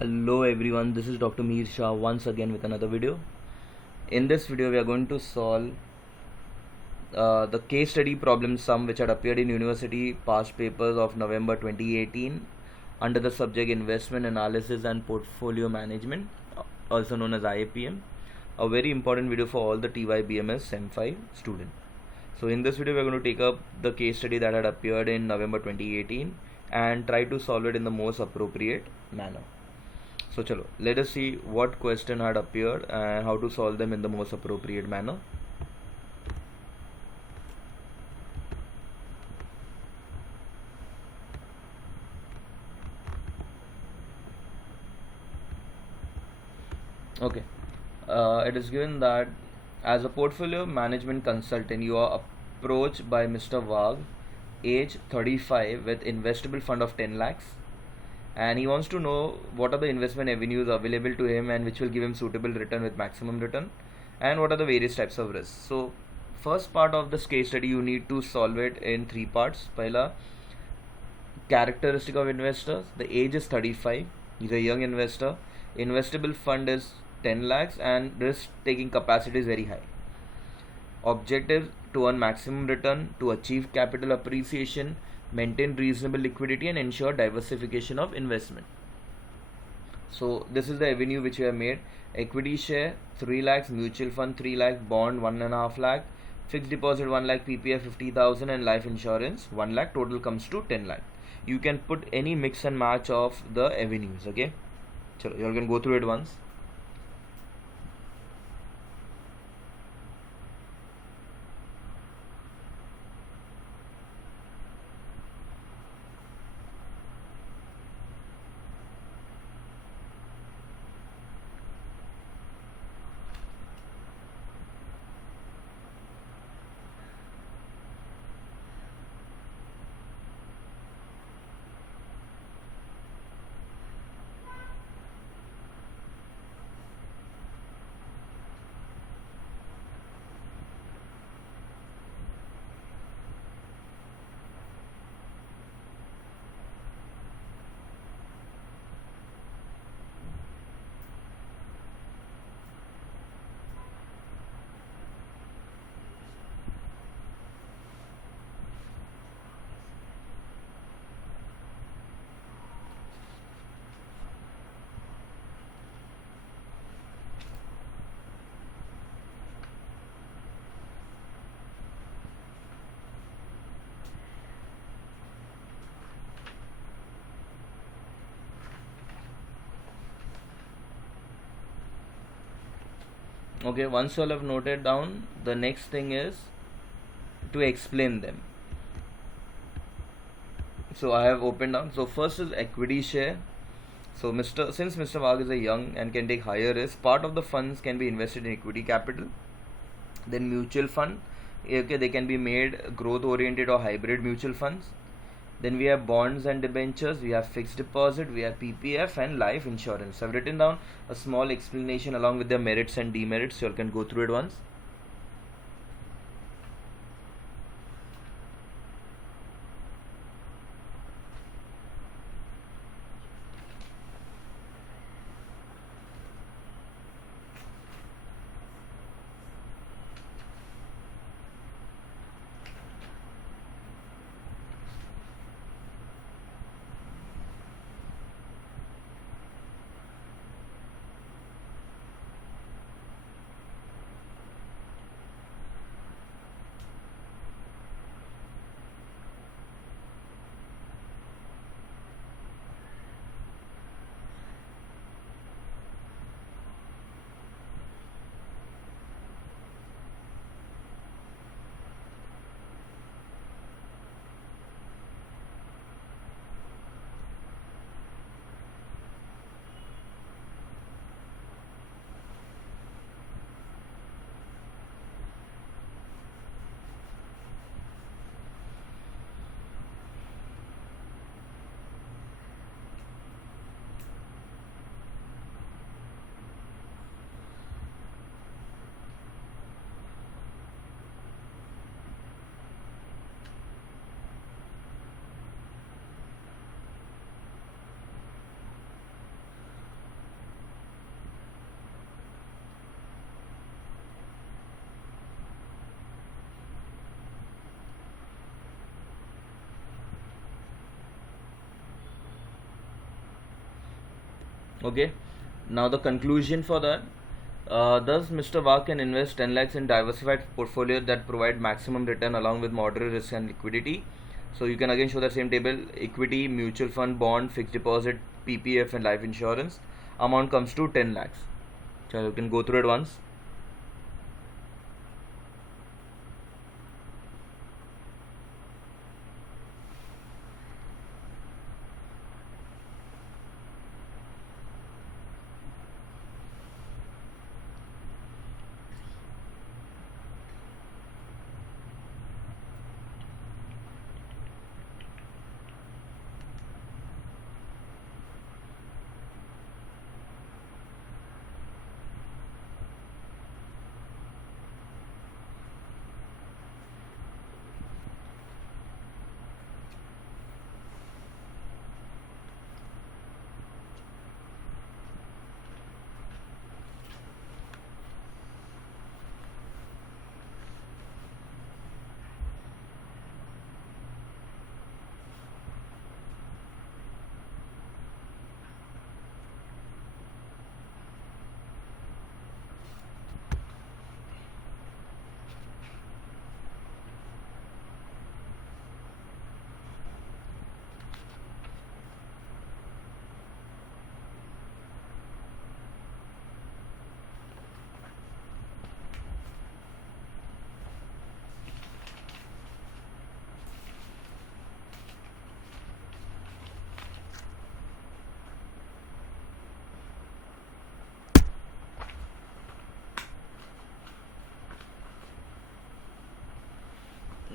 Hello everyone, this is Dr. Mihir Shah once again with another video. In this video we are going to solve the case study problem sum which had appeared in university past papers of November 2018 under the subject investment analysis and portfolio management, also known as IAPM. A very important video for all the TYBMS Sem 5 student. So in this video we are going to take up the case study that had appeared in November 2018 and try to solve it in the most appropriate manner. So chalo, let us see what question had appeared and how to solve them in the most appropriate manner. Okay, it is given that as a portfolio management consultant you are approached by Mr. Wagh, age 35, with investable fund of 10 lakhs, and he wants to know what are the investment avenues available to him and which will give him suitable return with maximum return, and what are the various types of risks. So first part of this case study you need to solve it in three parts. Pehla, characteristic of investors. The age is 35, he's a young investor, investable fund is 10 lakhs and risk taking capacity is very high. Objective: to earn maximum return, to achieve capital appreciation, maintain reasonable liquidity, and ensure diversification of investment. So this is the avenue which we have made. Equity share 3 lakhs, mutual fund 3 lakh, bond 1.5 lakh, fixed deposit 1 lakh, PPF 50,000, and life insurance 1 lakh. Total comes to 10 lakh. You can put any mix and match of the avenues. Okay, so you can go through it once. Okay, once you all have noted down, the next thing is to explain them. So I have opened down. So first is equity share. So since Mr. Wagh is a young and can take higher risk, part of the funds can be invested in equity capital. Then mutual fund, okay, they can be made growth oriented or hybrid mutual funds. Then we have bonds and debentures, we have fixed deposit, we have PPF and life insurance. I've written down a small explanation along with their merits and demerits, so you can go through it once. Okay, now the conclusion for that. Thus, Mr. Wag can invest 10 lakhs in diversified portfolio that provide maximum return along with moderate risk and liquidity. So you can again show the same table: equity, mutual fund, bond, fixed deposit, PPF, and life insurance. Amount comes to 10 lakhs. So you can go through it once.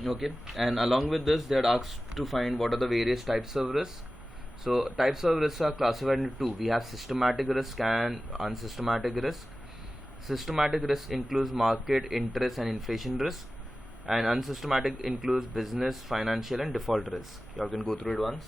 Okay, and along with this they are asked to find what are the various types of risk. So types of risks are classified into two. We have systematic risk and unsystematic risk. Systematic risk includes market, interest, and inflation risk, and unsystematic includes business, financial, and default risk. You all can go through it once.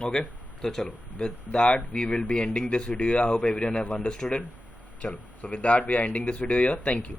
Okay, so chalo, with that we will be ending this video. I hope everyone have understood it. Chalo, so with that we are ending this video here. Thank you.